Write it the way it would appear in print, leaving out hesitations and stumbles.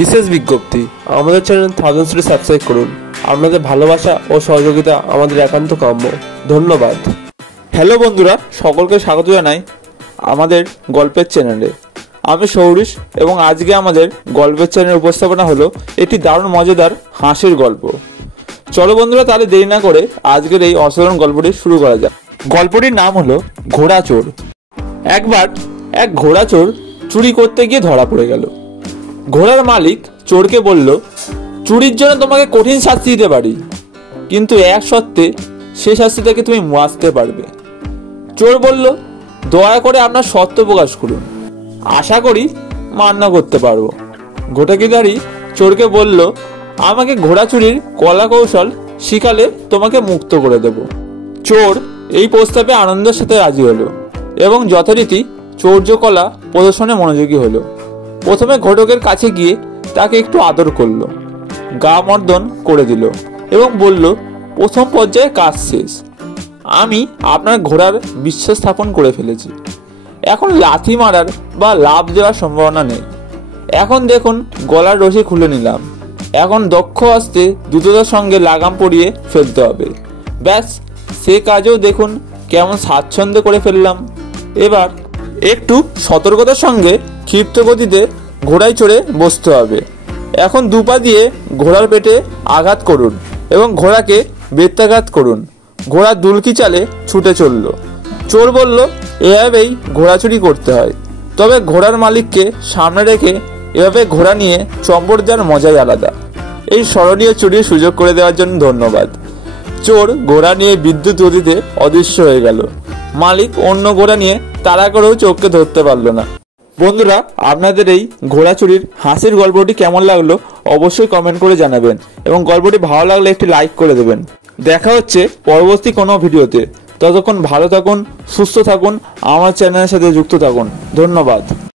বিশেষ বিজ্ঞপ্তি, আমাদের চ্যানেল থাউজেন্ডসে সাবস্ক্রাইব করুন। আপনাদের ভালোবাসা ও সহযোগিতা আমাদের একান্ত কাম্য। ধন্যবাদ। হ্যালো বন্ধুরা, সকলকে স্বাগত জানাই আমাদের গল্পের চ্যানেলে। আমি সৌরিশ এবং আজকে আমাদের গল্পের চ্যানেলের উপস্থাপনা হলো একটি দারুণ মজাদার হাসির গল্প। চলো বন্ধুরা, তাহলে দেরি না করে আজকের এই অসাধারণ গল্পটি শুরু করা যাক। গল্পটির নাম হলো ঘোড়া চোর। একবার এক ঘোড়া চোর চুরি করতে গিয়ে ধরা পড়ে গেল। ঘোড়ার মালিক চোরকে বলল, চুরির জন্য তোমাকে কঠিন শাস্তি দিতে পারি, কিন্তু এক শর্তে সে শাস্তি থেকে তুমি বাঁচতে পারবে। চোর বলল, দয়া করে আপনার সত্য প্রকাশ করুন, আশা করি মান্য করতে পারবো। ঘোড়াগিধারী চোরকে বলল, আমাকে ঘোড়া চুরির কলা কৌশল শিখালে তোমাকে মুক্ত করে দেব। চোর এই প্রস্তাবে আনন্দের সাথে রাজি হলো এবং যথারীতি চৌর্যকলা প্রদর্শনে মনোযোগী হলো। প্রথমে ঘটকের কাছে গিয়ে তাকে একটু আদর করলো, গা মর্দন করে দিল এবং বলল, প্রথম পর্যায়ে কাজ শেষ। আমি আপনার ঘোড়ার বিশ্বাস স্থাপন করে ফেলেছি। এখন লাথি মারার বা লাফ দেওয়ার সম্ভাবনা নেই। এখন দেখুন, গলার রশি খুলে নিলাম। এখন দক্ষ হস্তে দ্রুততার সঙ্গে লাগাম পরিয়ে ফেলতে হবে। ব্যাস, সে কাজেও দেখুন কেমন স্বাচ্ছন্দ্য করে ফেললাম। এবার একটু সতর্কতার সঙ্গে ক্ষিপ্ত গতিতে ঘোড়ায় চড়ে বসতে হবে। এখন দুপা দিয়ে ঘোড়ার পেটে আঘাত করুন এবং ঘোড়াকে বেত্রাঘাত করুন। ঘোড়া দুলকি চালে ছুটে চলল। চোর বলল, এভাবেই ঘোড়া চুরি করতে হয়, তবে ঘোড়ার মালিককে সামনে রেখে এভাবে ঘোড়া নিয়ে চম্পট দেওয়ার মজাই আলাদা। এই স্মরণীয় চুরির সুযোগ করে দেওয়ার জন্য ধন্যবাদ। চোর ঘোড়া নিয়ে বিদ্যুৎ গতিতে অদৃশ্য হয়ে গেল। মালিক অন্য ঘোড়া নিয়ে তাড়া করেও চোখকে ধরতে পারল না। বন্ধুরা, আপনাদের এই ঘোড়া চুরির হাসির গল্পটি কেমন লাগলো অবশ্যই কমেন্ট করে জানাবেন এবং গল্পটি ভালো লাগলে একটি লাইক করে দেবেন। দেখা হচ্ছে পরবর্তী কোনো ভিডিওতে। ততক্ষণ ভালো থাকুন, সুস্থ থাকুন, আমার চ্যানেলের সাথে যুক্ত থাকুন। ধন্যবাদ।